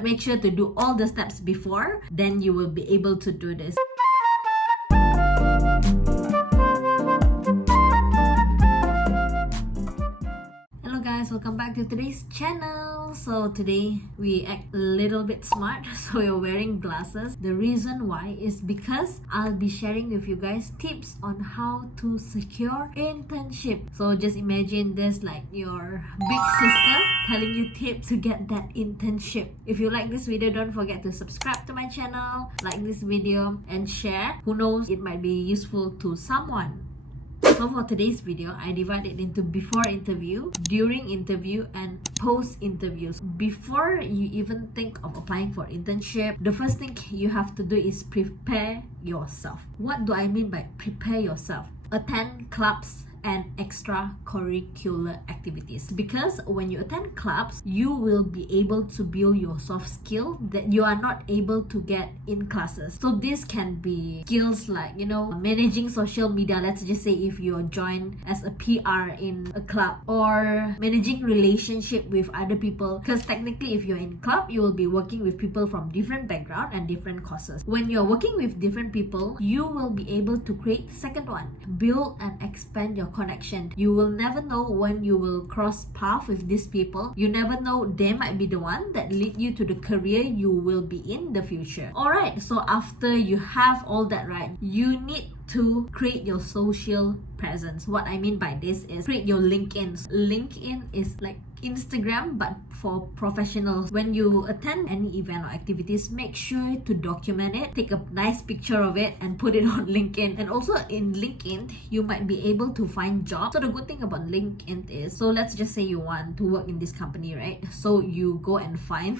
But make sure to do all the steps before, then you will be able to do this. Hello guys, welcome back to today's channel. So today we act a little bit smart, so we're wearing glasses. The reason why is because I'll be sharing with you guys tips on how to secure internship. So just imagine this like your big sister telling you tips to get that internship. If you like this video, don't forget to subscribe to my channel, like this video and share. Who knows, it might be useful to someone. So for today's video, I divide it into before interview, during interview, and post interviews. Before you even think of applying for internship, the first thing you have to do is prepare yourself. What do I mean by prepare yourself? Attend clubs and extracurricular activities, because when you attend clubs, you will be able to build your soft skill that you are not able to get in classes. So this can be skills like, managing social media. Let's just say if you join as a PR in a club, or managing relationship with other people, because technically if you're in club, you will be working with people from different background and different courses. When you're working with different people, you will be able to create the second one, build and expand your connection. You will never know when you will cross path with these people. You never know, they might be the one that lead you to the career you will be in the future. Alright, so after you have all that right, you need to create your social presence. What I mean by this is create your LinkedIn. LinkedIn is like Instagram but for professionals. When you attend any event or activities, make sure to document it, take a nice picture of it and put it on LinkedIn. And also in LinkedIn, you might be able to find jobs. So the good thing about LinkedIn is, so let's just say you want to work in this company, right? So you go and find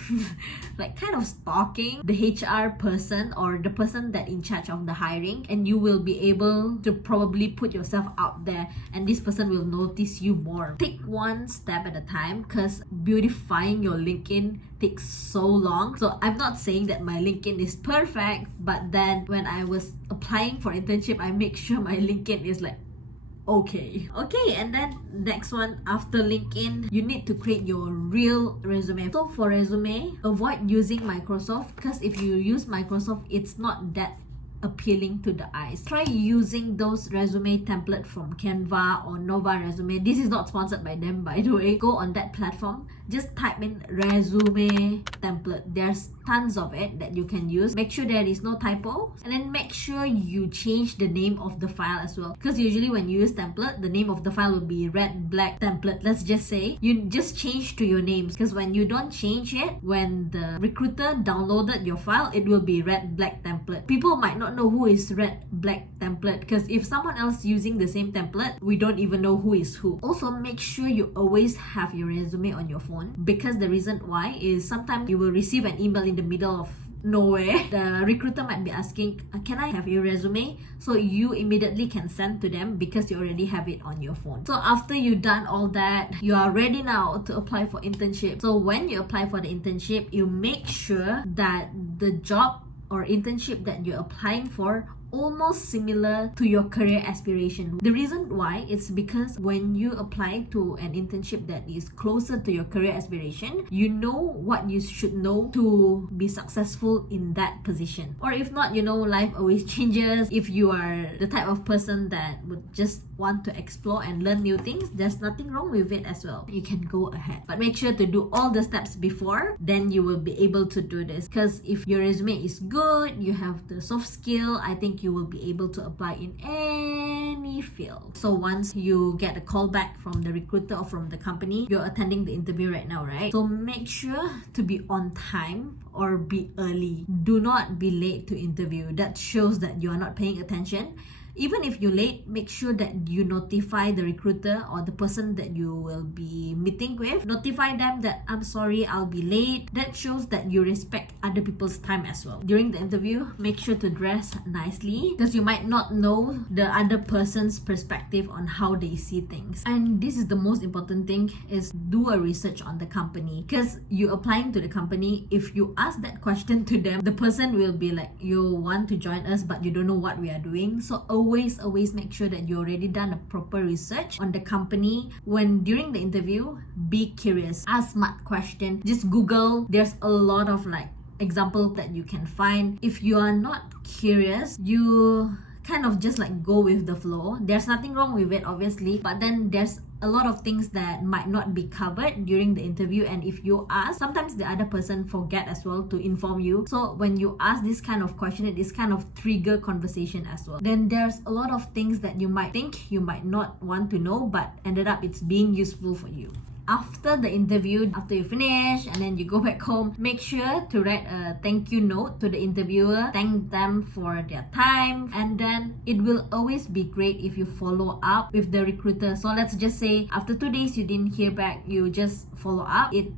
like kind of stalking the HR person or the person that in charge of the hiring, and you will be able to probably put yourself out there and this person will notice you more. Take one step at a time, because beautifying your LinkedIn takes so long. So I'm not saying that my LinkedIn is perfect, but then when I was applying for internship, I make sure my LinkedIn is like okay. And then next one, after LinkedIn, you need to create your real resume. So for resume, avoid using Microsoft, because if you use Microsoft, it's not that appealing to the eyes. Try using those resume template from Canva or Nova Resume. This is not sponsored by them, by the way. Go on that platform, just type in resume template. There's tons of it that you can use. Make sure there is no typo, and then make sure you change the name of the file as well, because usually when you use template, the name of the file will be red black template. Let's just say you just change to your names, because when you don't change it, when the recruiter downloaded your file, it will be red black template. People might not know who is red black template, because if someone else using the same template, we don't even know who is who. Also, make sure you always have your resume on your phone, because the reason why is sometimes you will receive an email in the middle of nowhere. The recruiter might be asking, can I have your resume? So you immediately can send to them because you already have it on your phone. So after you've done all that, you are ready now to apply for internship. So when you apply for the internship, you make sure that the job or internship that you're applying for almost similar to your career aspiration. The reason why is because when you apply to an internship that is closer to your career aspiration, you know what you should know to be successful in that position. Or if not, life always changes. If you are the type of person that would just want to explore and learn new things, there's nothing wrong with it as well. You can go ahead. But make sure to do all the steps before, then you will be able to do this. Because if your resume is good, you have the soft skill, I think you will be able to apply in any field. So once you get a call back from the recruiter or from the company, you're attending the interview right now, right? So make sure to be on time or be early. Do not be late to interview. That shows that you are not paying attention. Even if you're late, make sure that you notify the recruiter or the person that you will be meeting with. Notify them that I'm sorry, I'll be late. That shows that you respect other people's time as well. During the interview, make sure to dress nicely because you might not know the other person's perspective on how they see things. And this is the most important thing, is do a research on the company. Because you applying to the company, if you ask that question to them, the person will be like, you want to join us but you don't know what we are doing. So always make sure that you already done a proper research on the company. When during the interview, be curious, ask smart question, just Google. There's a lot of like example that you can find. If you are not curious, you kind of just like go with the flow. There's nothing wrong with it, obviously, but then there's a lot of things that might not be covered during the interview, and if you ask, sometimes the other person forget as well to inform you. So when you ask this kind of question, it is kind of trigger conversation as well. Then there's a lot of things that you might think you might not want to know, but ended up it's being useful for you. After the interview, after you finish and then you go back home, make sure to write a thank you note to the interviewer, thank them for their time, and then it will always be great if you follow up with the recruiter. So let's just say after 2 days you didn't hear back, you just follow up. It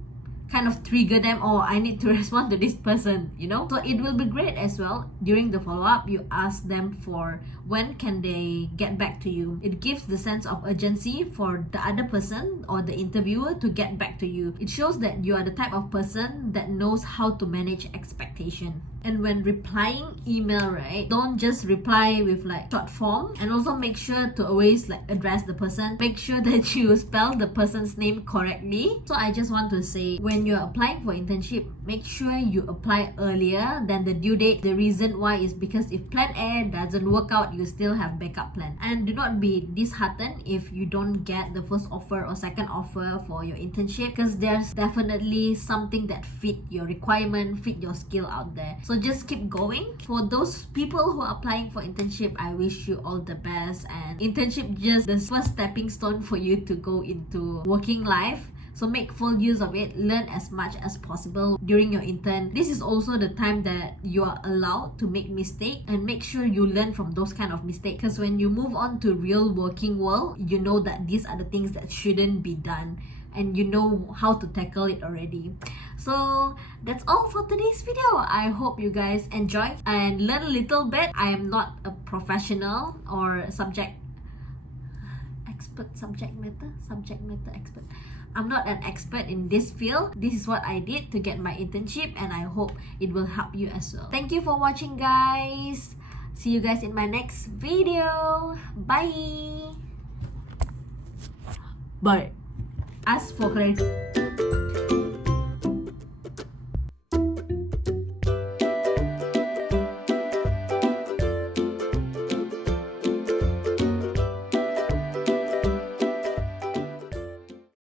kind of trigger them, oh, I need to respond to this person, you know. So it will be great as well. During the follow-up, you ask them for when can they get back to you. It gives the sense of urgency for the other person or the interviewer to get back to you. It shows that you are the type of person that knows how to manage expectation. And when replying email, right, don't just reply with like short form, and also make sure to always like address the person. Make sure that you spell the person's name correctly. So I just want to say, when you're applying for internship, make sure you apply earlier than the due date. The reason why is because if plan A doesn't work out, you still have backup plan. And do not be disheartened if you don't get the first offer or second offer for your internship, because there's definitely something that fit your requirement, fit your skill out there. So just keep going. For those people who are applying for internship, I wish you all the best. And internship just the first stepping stone for you to go into working life. So make full use of it. Learn as much as possible during your intern. This is also the time that you are allowed to make mistakes, and make sure you learn from those kind of mistakes, because when you move on to real working world, you know that these are the things that shouldn't be done, and you know how to tackle it already. So that's all for today's video. I hope you guys enjoy and learn a little bit. I am not a professional or subject matter expert. I'm not an expert in this field. This is what I did to get my internship, and I hope it will help you as well. Thank you for watching, guys. See you guys in my next video. Bye. Bye. Ask for clarity.